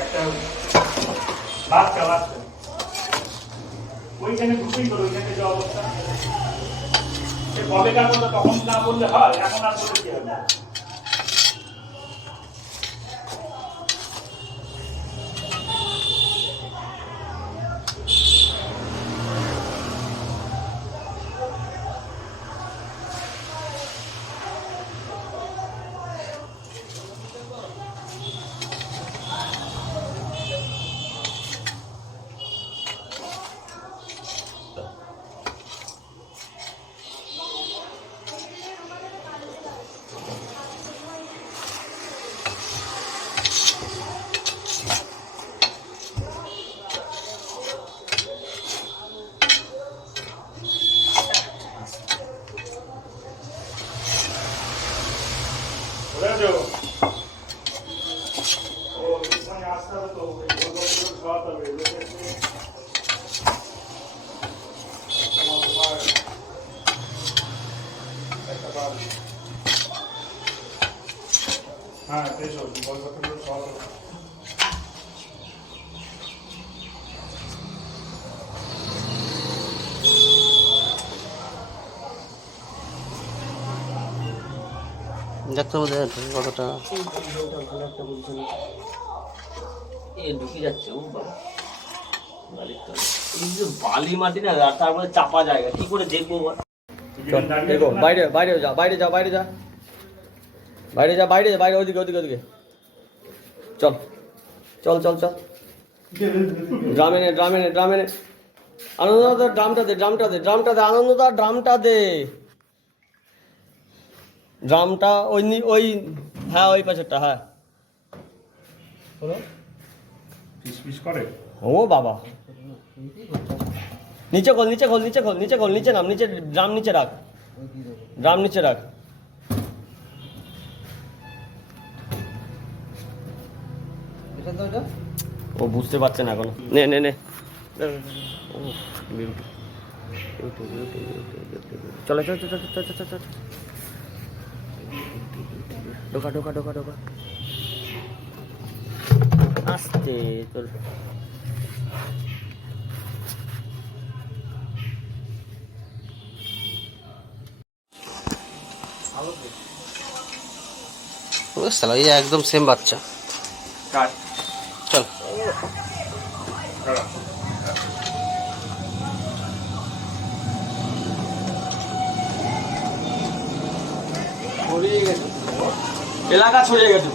একটা বাচ্চা বাচ্চা ওইখানে ঢুকেই তোর ওইখানে যে অবস্থা সে কবেকার কথা তখন না বললে হয়, এখন আর বলে কি হবে? হ্যাঁ দেখতে বোঝা যাচ্ছে কতটা ঢুকে যাচ্ছে। ও বাবা, এই যে বালি মাটি না, তারপরে চাপা জায়গা, কি করে দেখবো? বাইরে বাইরে যা, বাইরে যা, বাইরে যা, বাইরে যা, বাইরে যা, বাইরে, ওদিকে ওদিকে ওদিকে চল চল চল চল। ড্রামে নে, ড্রামে নে, ড্রামে নে। আনন্দদা ড্রামটা দে, ড্রামটা দে, ড্রামটা দে, আনন্দদা ড্রামটা দে। ড্রামটা ওই ওই, হ্যাঁ ওই পাশেরটা, হ্যাঁ পিস পিস করে। ও বাবা, নিচে খোল, নিচে খোল, নিচে খোল, নিচে খোল, নিচে নাম, নিচে ড্রাম নিচে রাখ, ড্রাম নিচে রাখ। ও বুঝতে পারছে না এখনো। নে নে নে, চলো চল চল চল চল চল চল, ঢোকা ঢোকা ঢোকা ঢোকা, আস্তে চল। সালা এই একদম সেম বাচ্চা। চল ছড়িয়ে গেছে, এলাকা ছড়িয়ে গেছে।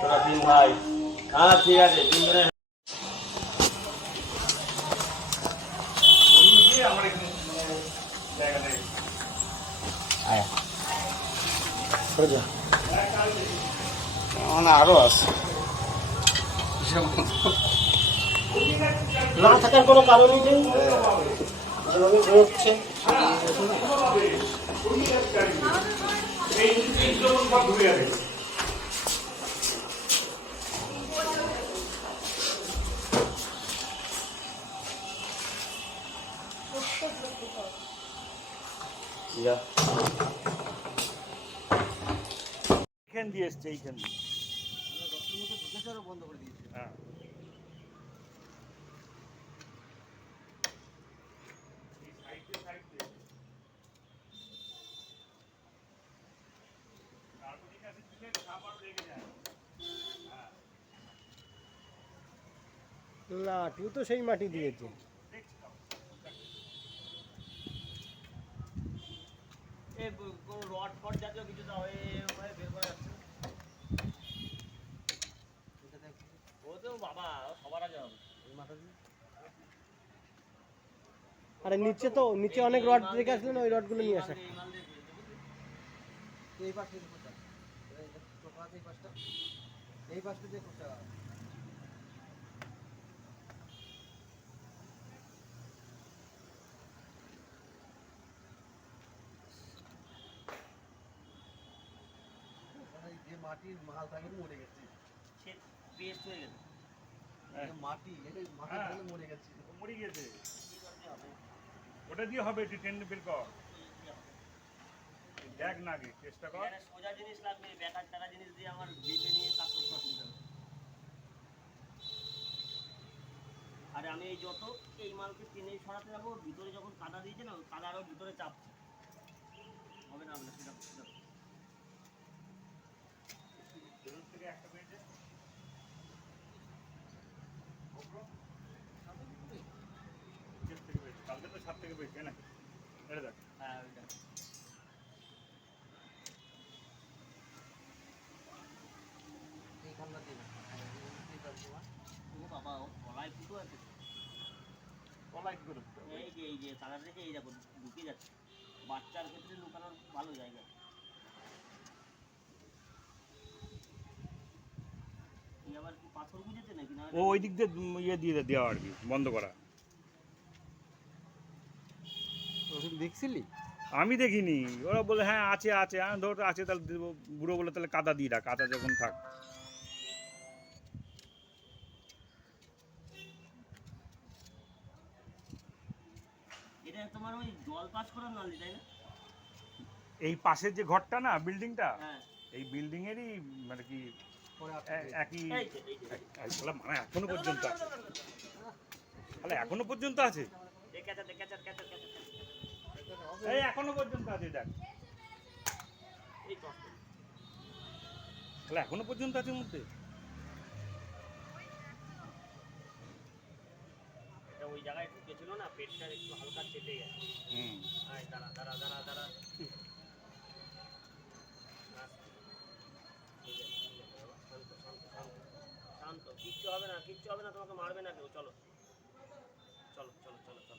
তোরা তিন ভাই, হ্যাঁ ঠিক আছে, তিনজনে আমার এখানে জায়গা নেই। আয়া আরো আছে না থাকার কোনো কারণই নেই, যেভাবে বেরোচ্ছে। এইখান দিয়ে এসছে, এইখান দিয়ে বন্ধ করে দিয়েছে। হ্যাঁ লাঠিও তো সেই মাটি দিয়েছে। রড ফড জাতীয় কিছু না হয়ে বের করা যাচ্ছে। ও তো বাবা সবার আগে হবে এই মাথা দিয়ে। আরে নিচে তো, নিচে অনেক রড রেখে আসলেন, ওই রডগুলো নিয়ে আসা। এই পাশে কোথা, এই পাশটা, এই পাশটা যে কোথা যে মাটির মাল থাকে মরে গেছে, সে পেস্ট হয়ে গেছে। হ্যাঁ। মাটি মাটি হ্যাঁ। ঢেলে মরে গেছে। ও মরে গেছে। ওটা দিয়ে হবে, তুই টেন্ডে বের কর। দেখ না আগে, চেষ্টা কর। এখানে সোজা জিনিস লাগবে, বেকার টাকা জিনিস দিয়ে আমার বিপে নিয়ে কাজ করতে অসুবিধা হবে। আরে আমি এই যত এই মালকে টেনে সরাতে যাবো, ভিতরে যখন কাদা দিয়েছে না, ওই কাদা আরও ভিতরে চাপছে। হবে না, হবে না, সেটা ভেতর থেকে একটা পেয়েছে। নিচের থেকে পেয়েছে। কালকে তো 7 থেকে পেয়েছে নাকি? এটা দেখ। হ্যাঁ ওইটা। এইখানটা দিয়ে না। ও বাবা, ও গলায় ফুটো আছে। তলায় কি করে দিতে হবে? এই যে কাদা থেকে এই দেখো ঢুকে যাচ্ছে। বাচ্চার ক্ষেত্রে লুকানোর ভালো জায়গা। এই আবার কি পাথর বুঝেছে নাকি না? ও ওই দিক দিয়ে ইয়ে দিয়ে দেওয়া আর কি, বন্ধ করা। দেখছিলি? আমি দেখিনি, ওরা বলে হ্যাঁ আছে আছে, আমি ধর আছে তাহলে দেবো। বুড়ো বলে তাহলে কাদা দিয়ে রাখ, কাদা যখন থাক। এটা তোমার ওই জল পাস করার নালি তাই না? এই পাশের যে ঘরটা না, বিল্ডিংটা, হ্যাঁ। এই বিল্ডিং এরই মানে কি একই এই যে, এই যে। শালা মানে এখনো পর্যন্ত আছে। তাহলে এখনো পর্যন্ত আছে, এই ক্যাচার, ক্যাচার, ক্যাচার, ক্যাচার। এই এখনো পর্যন্ত আছে, দেখ। এই তো। তাহলে এখনো পর্যন্ত আছে মধ্যে। এটা ওই জায়গায় ঢুকেছিল না, পেটটা একটু হালকা চেপে গেছে। হুম। আয় দাঁড়া দাঁড়া দাঁড়া দাঁড়া। ঠিক আছে, ঠিক আছে বাবা, শান্ত শান্ত শান্ত শান্ত। কিচ্ছু হবে না, কিচ্ছু হবে না, তোমাকে মারবে না কেউ। চলো চলো চলো চলো চলো।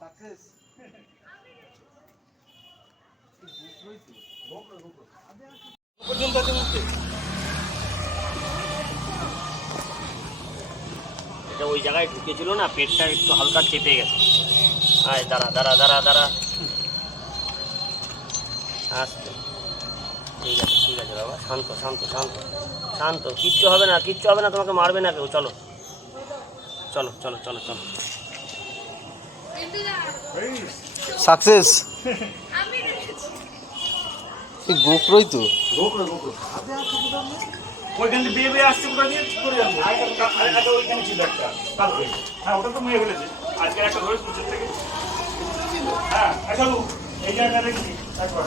সাকসেস। পর্যন্ত আছে মধ্যে। এটা ওই জায়গায় ঢুকেছিল না, পেটটা একটু হালকা চেপে গেছে। আয় দাঁড়া দাঁড়া দাঁড়া দাঁড়া। আস্তে। ঠিক আছে বাবা, শান্ত শান্ত শান্ত শান্ত। কিচ্ছু হবে না, কিচ্ছু হবে না, তোমাকে মারবে না কেউ। চলো চলো চলো চলো চলো। সাকসেস। গোপ্রই তো। ওইখান থেকে বেয়ে বেয়ে আসছে, কোথা দিয়ে কি করে জানবো? আরেকটা ওইখানে ছিল একটা কালকে। হ্যাঁ, ওটা তো মেয়ে ফেলেছে। আজকে একটা ধরে নিচের থেকে। হ্যাঁ, আচ্ছা এই জায়গাটা দেখি একবার।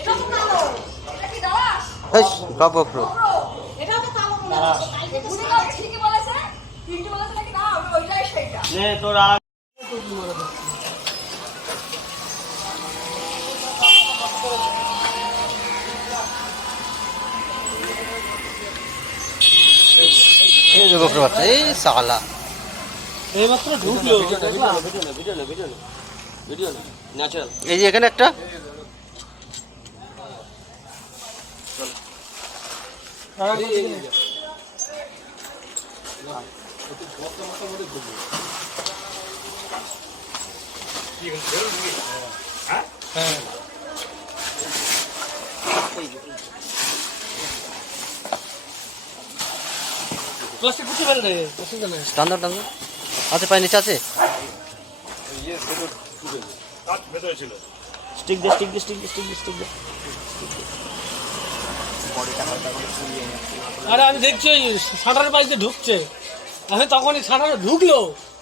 এটা তো কালো। এটা কি দাস? গোপ্রো। এটাও তো কালো মনে হচ্ছে। কালকে তো বুড়ি কালকে ঠিকই বলেছে। তিনটে বলেছে নাকি না, ওইটাই সেইটা। নে তোর আর এই যে গোপ্রো বাচ্চা, এই সালা। এই মাত্র ঢুকলো। ভিডিও না ন্যাচারাল। এই যে এখানে একটা। কি হচ্ছে? হ্যাঁ? প্লাস্টিক কুচি ফেল রে। টান্দা টান্দা আছে, পায়ে নিচে আছে। তার ভেতরে ছিল। স্টিক দে স্টিক দে স্টিক দে স্টিক দে স্টিক দে। আরে আমি দেখছি ওই শাটারের পাশে ঢুকছে, আমি তখনই শাটারে ঢুকলো।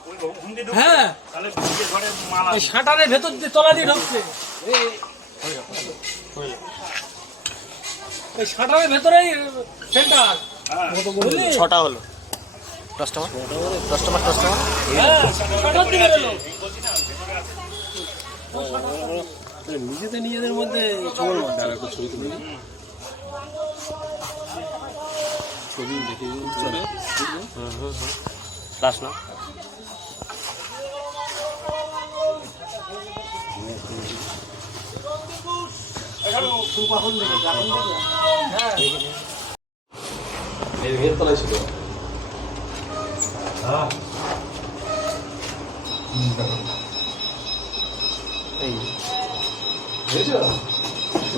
ওই ওখান দিয়ে ঢুকছে। হ্যাঁ। তাহলে নিজের ঘরে মাল এই আছে। শাটারের ভেতর দিয়ে তলা দিয়ে ঢুকছে। এই শাটারের ভেতরেই সেন্টার। হ্যাঁ। বুঝলি? 6টা হলো। Customer customer customer. হ্যাঁ, শাটার দিয়ে বেরোলো। নিজেদের মধ্যে ছবি মারতে আর একটা ছবি তুলে ছবি দেখে চলে। ক্লাস না এর তলায় ছিল। এই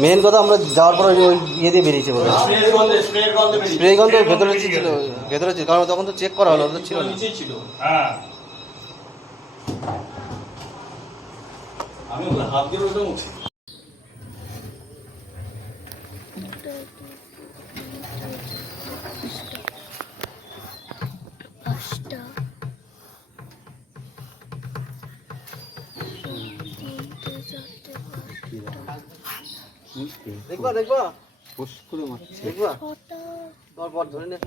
মেন কথা আমরা যাওয়ার পর ওই ইয়ে দিয়ে বেরিয়েছে বলে স্প্রে গন্ধ ভেতরে ছিল, ভেতরে ছিল, কারণ তখন তো চেক করা হলো, ওটা ছিল না। হ্যাঁ দেখবা দেখবা দেখবা, তোমার বর ধরে নে।